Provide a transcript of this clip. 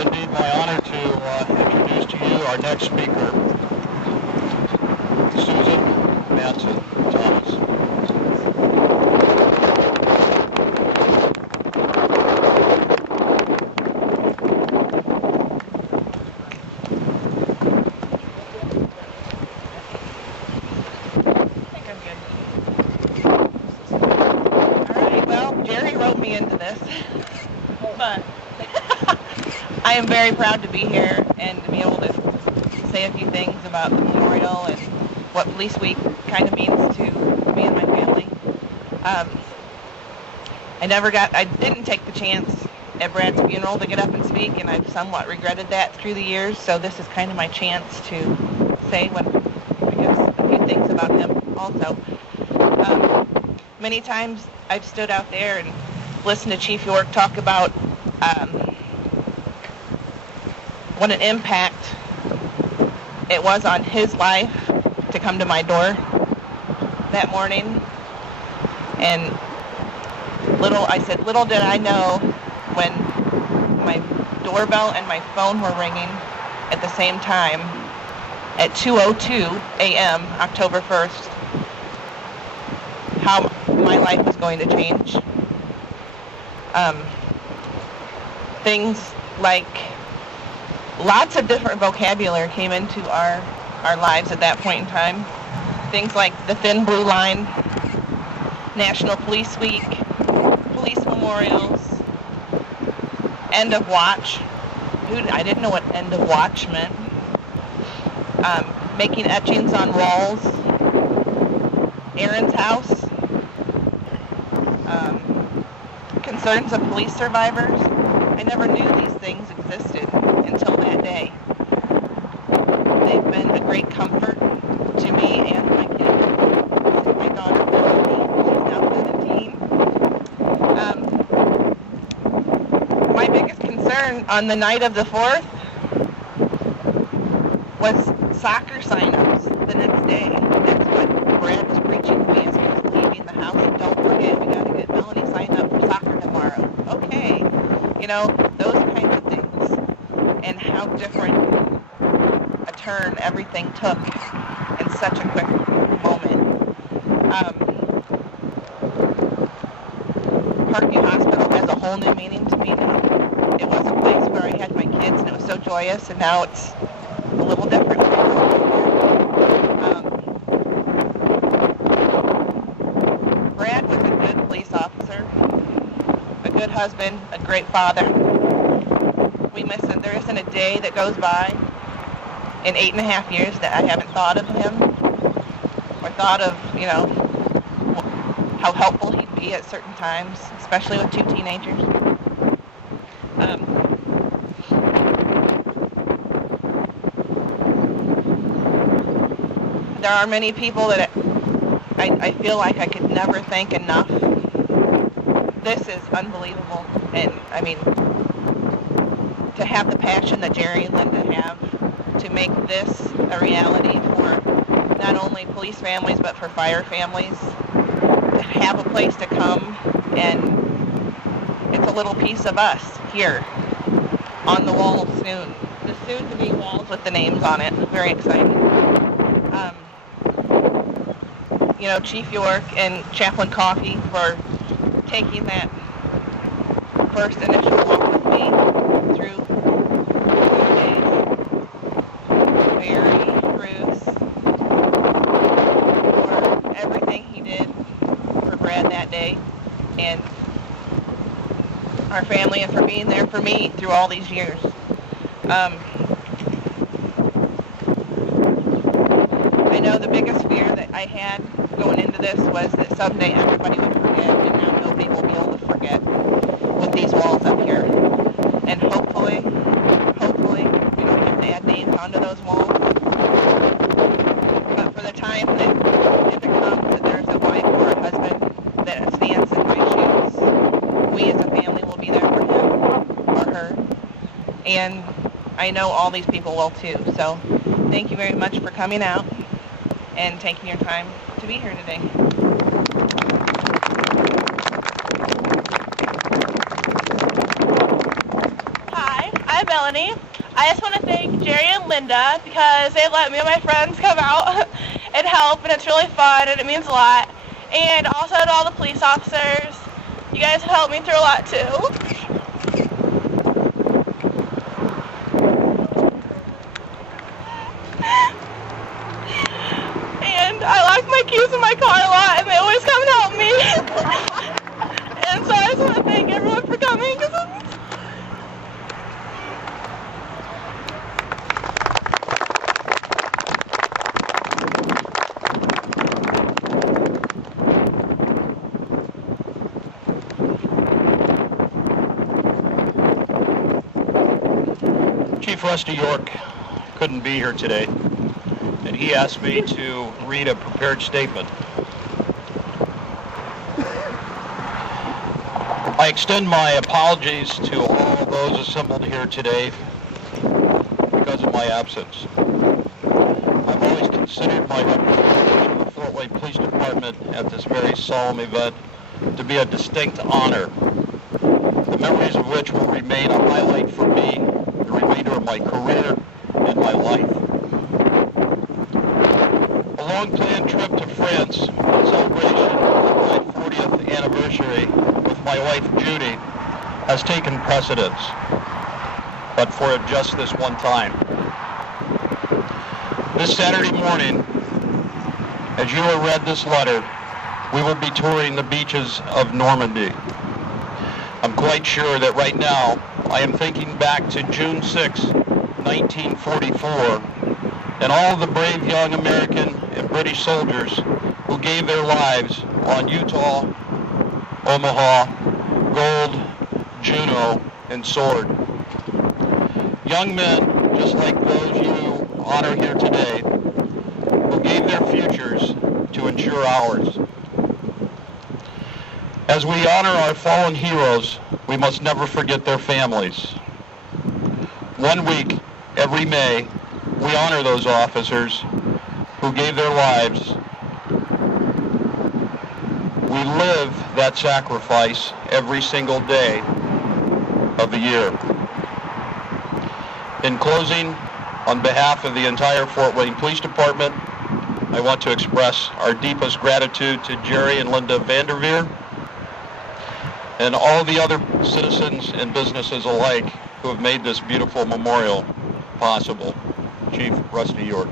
indeed my honor to introduce to you our next speaker, Matteson Thomas. But I am very proud to be here and to be able to say a few things about the memorial and what Police Week kind of means to me and my family. I didn't take the chance at Brad's funeral to get up and speak, and I've somewhat regretted that through the years, so this is kind of my chance to say a few things about him also. Many times I've stood out there and listened to Chief York talk about what an impact it was on his life to come to my door that morning. And little did I know when my doorbell and my phone were ringing at the same time at 2:02 a.m. October 1st, how my life was going to change. Things like lots of different vocabulary came into our lives at that point in time. Things like the Thin Blue Line, National Police Week, police memorials, end of watch. I didn't know what end of watch meant. Making etchings on walls, Aaron's house, concerns of police survivors. I never knew these things existed until that day. They've been a great comfort to me and my kid. My daughter, Melanie, she's now 17. My biggest concern on the night of the 4th was soccer sign-ups the next day. That's what Brad was preaching to me as he was leaving the house. And don't forget, we got to get Melanie signed up for soccer tomorrow. Okay. You know, those kinds of things. And how different a turn everything took in such a quick moment. Parkview Hospital has a whole new meaning to me now. It was a place where I had my kids and it was so joyous, and now it's a little different. Brad was a good police officer, a good husband, a great father. We miss him. There isn't a day that goes by in 8.5 years that I haven't thought of him or thought of, how helpful he'd be at certain times, especially with 2 teenagers. There are many people that I feel like I could never thank enough. This is unbelievable. And, I mean, to have the passion that Jerry and Linda have to make this a reality for not only police families, but for fire families, to have a place to come, and it's a little piece of us here on the wall soon. The soon-to-be walls with the names on it. Very exciting. Chief York and Chaplain Coffey for taking that first initial walk with me through the days. Barry, Bruce, for everything he did for Brad that day, and our family, and for being there for me through all these years. I know the biggest fear that I had going into this was that someday everybody would forget, and now nobody will be able to forget with these walls up here. And hopefully, we don't have to add names onto those walls. But for the time that if it comes that there's a wife or a husband that stands in my shoes, we as a family will be there for him or her. And I know all these people will too. So thank you very much for coming out and taking your time to be here today. Hi, I'm Melanie. I just want to thank Jerry and Linda because they let me and my friends come out and help, and it's really fun and it means a lot. And also to all the police officers, you guys have helped me through a lot too. And I lock my keys in my car a lot and they always come and help me. And so I just want to thank everyone for coming. Chief Rusty York couldn't be here today, and he asked me to read a prepared statement. I extend my apologies to all those assembled here today because of my absence. I've always considered my representation of the Fort Wayne Police Department at this very solemn event to be a distinct honor, the memories of which will remain a highlight for me the remainder of my career and my life. A long-planned trip to France in celebration of my 40th anniversary with my wife Judy has taken precedence, but for just this one time. This Saturday morning, as you have read this letter, we will be touring the beaches of Normandy. I'm quite sure that right now I am thinking back to June 6, 1944, and all of the brave young American and British soldiers who gave their lives on Utah, Omaha, Gold, Juno, and Sword. Young men, just like those you honor here today, who gave their futures to ensure ours. As we honor our fallen heroes, we must never forget their families. 1 week, every May, we honor those officers who gave their lives. We live that sacrifice every single day of the year. In closing, on behalf of the entire Fort Wayne Police Department, I want to express our deepest gratitude to Jerry and Linda Vanderveer and all the other citizens and businesses alike who have made this beautiful memorial possible. Chief Rusty York.